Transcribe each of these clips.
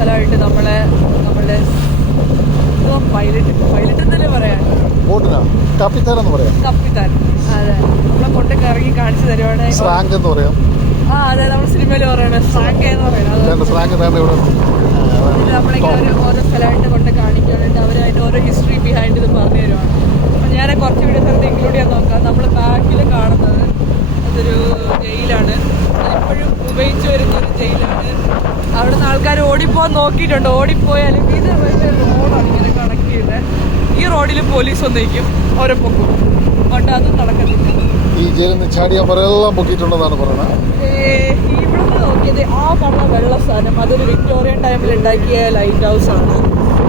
സ്ഥലമായിട്ട് നമ്മളുടെ പൈലറ്റ് എന്നല്ലേ പറയാൻ, കപ്പിത്താൻ. അതെ, നമ്മളെ കൊണ്ട് കറങ്ങി കാണിച്ചു തരുവാണെങ്കിൽ അതെ, നമ്മൾ സിനിമയിൽ പറയുന്നത് സ്രാങ്ക് എന്ന് പറയുന്നത്. നമ്മളിങ്ങനെ ഓരോ സ്ഥലമായിട്ട് കൊണ്ട് കാണിക്കാനായിട്ട് അവർ അതിൻ്റെ ഓരോ ഹിസ്റ്ററി ബിഹൈൻഡ് ഇത് പറഞ്ഞു തരുവാണ്. അപ്പം ഞാൻ കുറച്ച് വീഡിയോസ് എടുത്ത് ഇൻക്ലൂഡ് ചെയ്യാൻ നോക്കാം. നമ്മൾ ബാക്കിൽ കാണുന്നത് അതൊരു ജയിലാണ്. അതിപ്പോഴും ഉപയോഗിച്ച് വരുന്നൊരു ജയിലാണ്. അവിടെ നിന്ന് ആൾക്കാർ ഓടിപ്പോകാൻ നോക്കിയിട്ടുണ്ട്. ഓടിപ്പോയാലും ഇത് റോഡാണ് ഇങ്ങനെ കണക്ട് ചെയ്യുന്നത്. ഈ റോഡിൽ പോലീസ് വന്നിരിക്കും, ഓരോ പൊക്കും. അതുകൊണ്ട് അതും നടക്കത്തില്ല. ഈ ജയിലിൽ നിന്ന് ചാടിയ മരെല്ലാം പൊക്കിയിട്ടുണ്ടെന്നാണ് പറയുന്നത്. ഇവിടെ നിന്ന് നോക്കിയത് ആ കാണുന്ന വെള്ള സാധനം അതൊരു വിക്ടോറിയൻ ടൈമിൽ ഉണ്ടാക്കിയ ലൈറ്റ് ഹൗസ് ആണ്.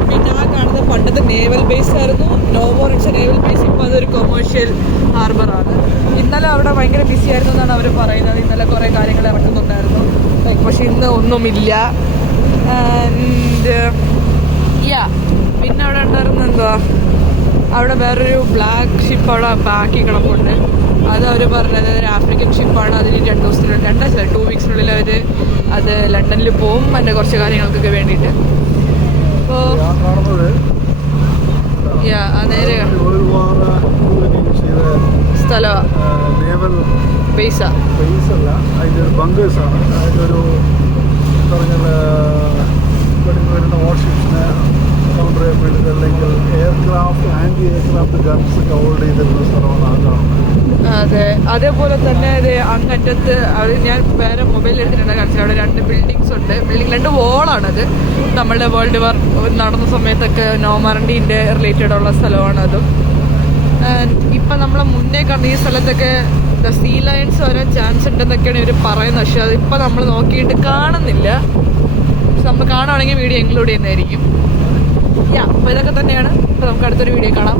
പിന്നെ ആ കാണുന്ന പണ്ടത്തെ നേവൽ ബേസ് ആയിരുന്നു. നോവോർ ഇറ്റ്സ് നേവൽ ബേസ്. ഇപ്പോൾ അതൊരു കൊമേഴ്ഷ്യൽ ഹാർബറാണ്. ഇന്നലെ അവിടെ ഭയങ്കര ബിസി ആയിരുന്നു എന്നാണ് അവർ പറയുന്നത്. ഇന്നലെ കുറേ കാര്യങ്ങൾ ഇറക്കുന്നുണ്ടായിരുന്നു. പക്ഷെ ഇന്ന് ഒന്നുമില്ല. പിന്നെ അവിടെ ഉണ്ടായിരുന്ന എന്തുവാ, അവിടെ വേറൊരു ബ്ലാക്ക് ഷിപ്പ് അവിടെ ബാക്കി കിടപ്പുണ്ട്. അത് അവർ പറഞ്ഞത് ഒരു ആഫ്രിക്കൻ ഷിപ്പാണ്. അതിന് 2 വീക്സിനുള്ളിൽ അവർ അത് ലണ്ടനിൽ പോവും അതിൻ്റെ കുറച്ച് കാര്യങ്ങൾക്കൊക്കെ വേണ്ടിയിട്ട്. അപ്പോൾ നേരെ സ്ഥലമാണ്, ബേസാ. ബേസല്ല, അതിൻ്റെ ഒരു ബങ്കേഴ്സാണ്. അതിൻ്റെ ഒരു വരുന്ന വാർഷിപ്സിനെ കൗണ്ടർ ചെയ്യാൻ വേണ്ടിയിട്ട്, അല്ലെങ്കിൽ എയർക്രാഫ്റ്റ് ആൻറ്റി എയർക്രാഫ്റ്റ് ഗൺസ് ഒക്കെ ഹോൾഡ് ചെയ്തിരുന്ന സ്ഥലമാണ് ആ കാണുന്നത്. അതെ, അതേപോലെ തന്നെ ഇത് അങ്ങറ്റത്ത് അത് ഞാൻ വേറെ മൊബൈൽ എടുത്തിട്ടുണ്ട് കാണിച്ചത്. അവിടെ 2 ബിൽഡിങ്സ് ഉണ്ട്. 2 വോളാണത്. നമ്മളുടെ വേൾഡ് വാർ നടന്ന സമയത്തൊക്കെ നോർമാൻഡിൻ്റെ റിലേറ്റഡ് ഉള്ള സ്ഥലമാണ് അതും. ഇപ്പം നമ്മളെ മുന്നേ കണ്ട ഈ സ്ഥലത്തൊക്കെ സീ ലയൺസ് വരാൻ ചാൻസ് ഉണ്ടെന്നൊക്കെയാണ് ഇവർ പറയുന്നത്. പക്ഷെ അതിപ്പോൾ നമ്മൾ നോക്കിയിട്ട് കാണുന്നില്ല. നമ്മൾ കാണുവാണെങ്കിൽ വീഡിയോ ഇൻക്ലൂഡ് ചെയ്യുന്നതായിരിക്കും. അപ്പോൾ ഇതൊക്കെ തന്നെയാണ്. അപ്പോൾ നമുക്ക് അടുത്തൊരു വീഡിയോ കാണാം.